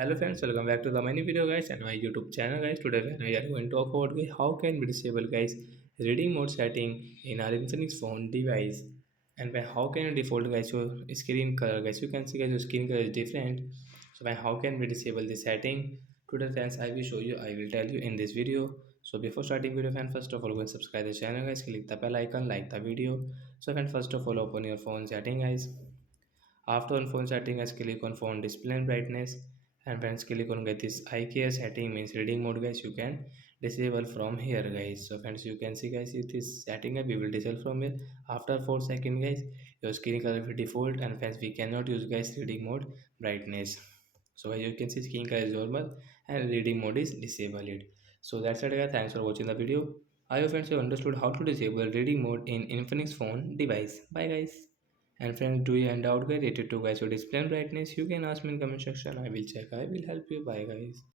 Hello friends, welcome back to the mini video guys and my YouTube channel guys. Today we are going to talk about guys, how can we disable guys reading mode setting in our Infinix phone device, and how can you default guys your screen color guys. You can see guys your screen color is different. So how can we disable the setting? Today friends I will show you, I will tell you in this video. So before starting video fan, first of all go and subscribe the channel guys, click the bell icon, like the video. So friend, first of all open your phone setting guys. After on phone setting, guys, click on phone display and brightness. And friends, click on get this eye care setting means reading mode, guys. You can disable from here, guys. So friends, you can see, guys, it is setting up. We will disable from here. After 4 seconds, guys, your screen color will default. And friends, we cannot use guys reading mode brightness. So as you can see, screen color is normal and reading mode is disabled. So that's it, guys. Thanks for watching the video. I hope friends you understood how to disable reading mode in Infinix phone device. Bye, guys. And friends, do you end out guys related to guys your display brightness? You can ask me in comment section. I will check. I will help you. Bye guys.